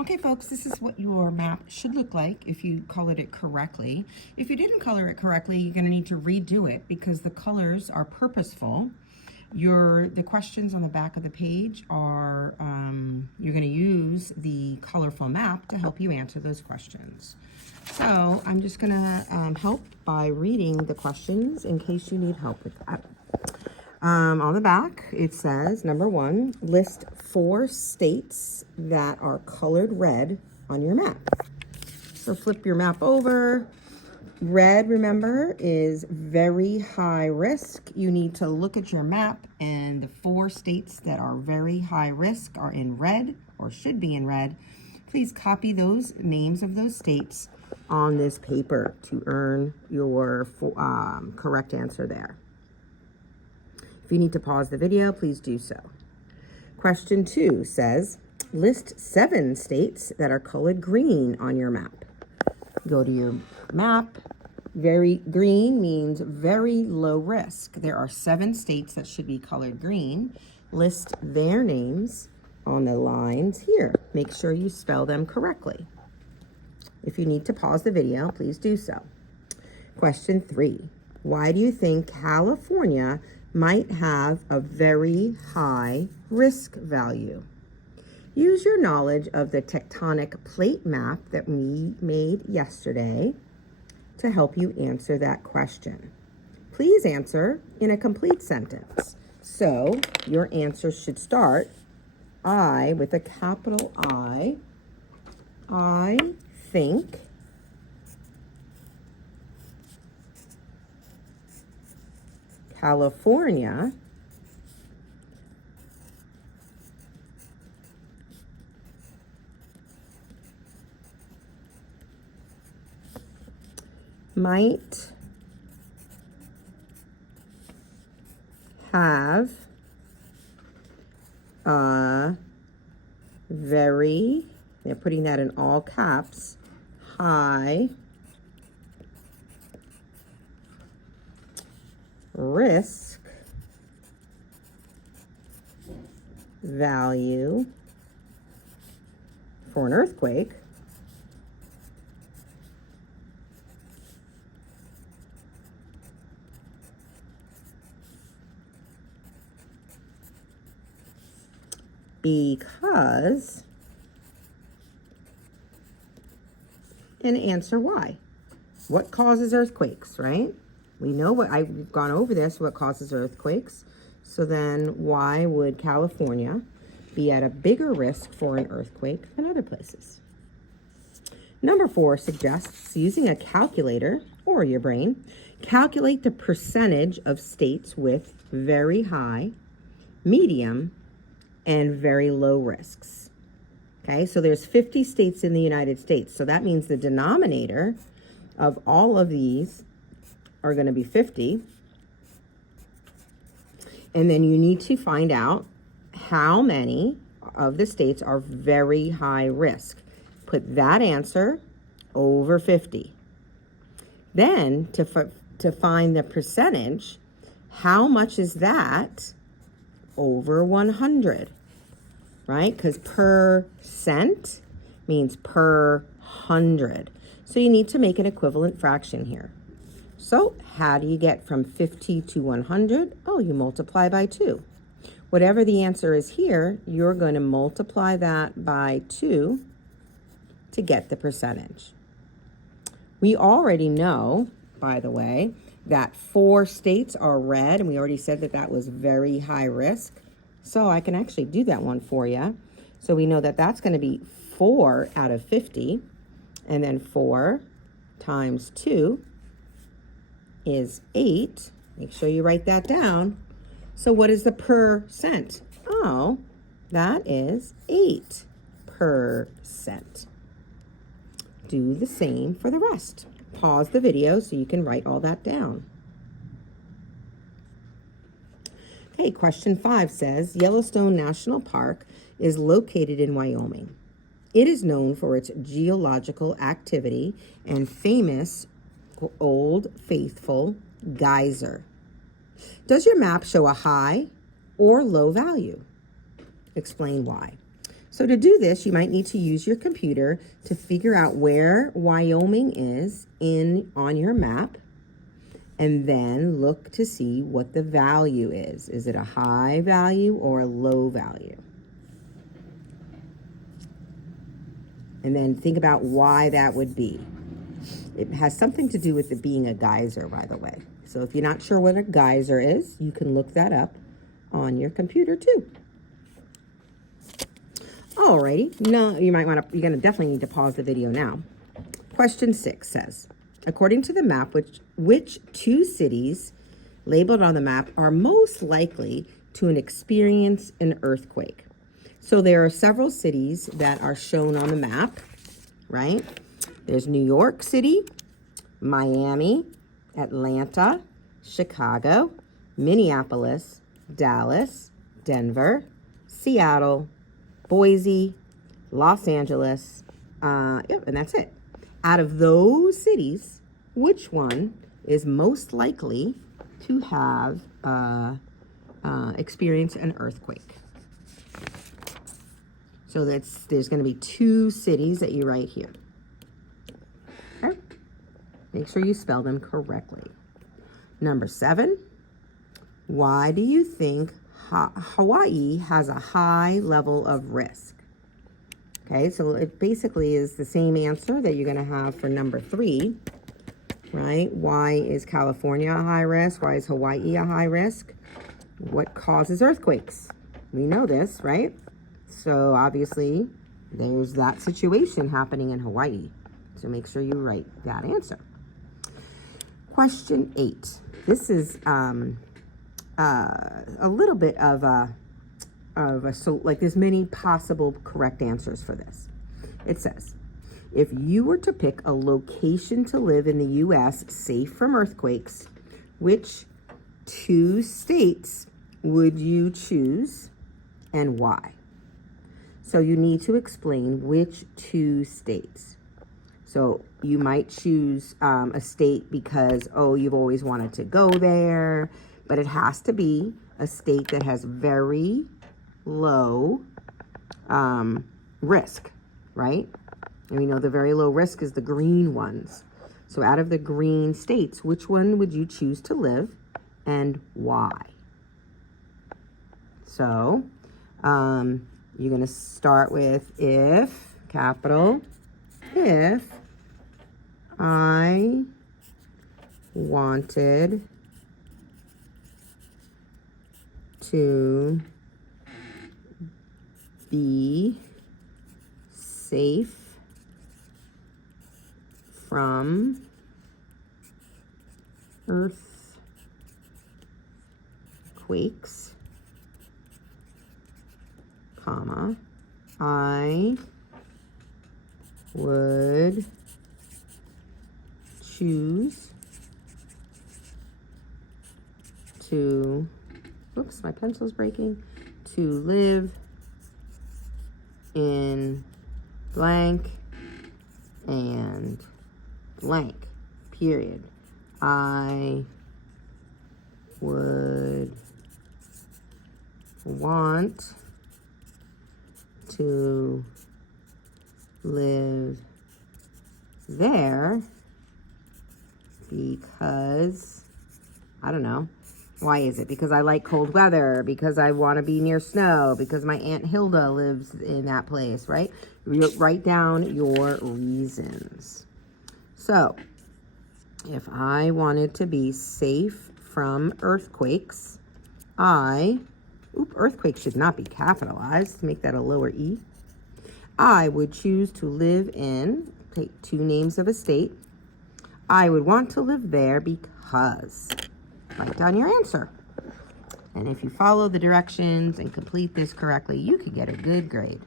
Okay, folks, this is what your map should look like if you colored it correctly. If you didn't color it correctly, you're going to need to redo it because the colors are purposeful. The questions on the back of the page are, you're going to use the colorful map to help you answer those questions. So I'm just going to help by reading the questions in case you need help with that. On the back, it says, number 1, list 4 states that are colored red on your map. So flip your map over. Red, remember, is very high risk. You need to look at your map, and the 4 states that are very high risk are in red, or should be in red. Please copy those names of those states on this paper to earn your correct answer there. If you need to pause the video, please do so. Question 2 says, list 7 states that are colored green on your map. Go to your map. Very green means very low risk. There are 7 states that should be colored green. List their names on the lines here. Make sure you spell them correctly. If you need to pause the video, please do so. Question 3. Why do you think California might have a very high risk value? Use your knowledge of the tectonic plate map that we made yesterday to help you answer that question. Please answer in a complete sentence. So your answer should start, I with a capital I think California might have a very, they're putting that in all caps, high risk value for an earthquake because, and answer why. What causes earthquakes, right? We know I've gone over this, what causes earthquakes. So then why would California be at a bigger risk for an earthquake than other places? Number 4 suggests using a calculator or your brain, calculate the percentage of states with very high, medium, and very low risks. Okay, so there's 50 states in the United States. So that means the denominator of all of these are going to be 50. And then you need to find out how many of the states are very high risk. Put that answer over 50. Then to find the percentage, how much is that over 100? Right? Because percent means per 100. So you need to make an equivalent fraction here. So how do you get from 50 to 100? Oh, you multiply by 2. Whatever the answer is here, you're going to multiply that by 2 to get the percentage. We already know, by the way, that 4 states are red, and we already said that that was very high risk. So I can actually do that one for you. So we know that that's going to be 4 out of 50, and then 4 times 2 is 8. Make sure you write that down. So what is the percent? Oh, that is 8%. Do the same for the rest. Pause the video so you can write all that down. Okay, question 5 says, Yellowstone National Park is located in Wyoming. It is known for its geological activity and famous Old Faithful geyser. Does your map show a high or low value? Explain why. So to do this, you might need to use your computer to figure out where Wyoming is on your map, and then look to see what the value is. Is it a high value or a low value? And then think about why that would be. It has something to do with it being a geyser, by the way. So if you're not sure what a geyser is, you can look that up on your computer too. Alrighty, now you're gonna definitely need to pause the video now. Question 6 says, according to the map, which two cities labeled on the map are most likely to experience an earthquake? So there are several cities that are shown on the map, right? There's New York City, Miami, Atlanta, Chicago, Minneapolis, Dallas, Denver, Seattle, Boise, Los Angeles, and that's it. Out of those cities, which one is most likely to have experienced an earthquake? So there's going to be two cities that you write here. Okay. Make sure you spell them correctly. Number 7, why do you think Hawaii has a high level of risk? Okay, so it basically is the same answer that you're going to have for number 3, right? Why is California a high risk? Why is Hawaii a high risk? What causes earthquakes? We know this, right? So obviously there's that situation happening in Hawaii. So make sure you write that answer. Question 8. This is a little bit of a so like there's many possible correct answers for this. It says, if you were to pick a location to live in the U.S. safe from earthquakes, which 2 states would you choose and why? So you need to explain which 2 states. So you might choose a state because, oh, you've always wanted to go there, but it has to be a state that has very low risk, right? And we know the very low risk is the green ones. So out of the green states, which one would you choose to live and why? So you're going to start with if, capital, if I wanted to be safe from earthquakes, comma, I would choose to, oops, my pencil's breaking, to live in blank and blank, period. I would want to live there because, I don't know, why is it? Because I like cold weather, because I want to be near snow, because my Aunt Hilda lives in that place, right? Write down your reasons. So, if I wanted to be safe from earthquakes, earthquake should not be capitalized, make that a lower E. I would choose to live in, take 2 names of a state. I would want to live there because, write down your answer. And if you follow the directions and complete this correctly, you could get a good grade.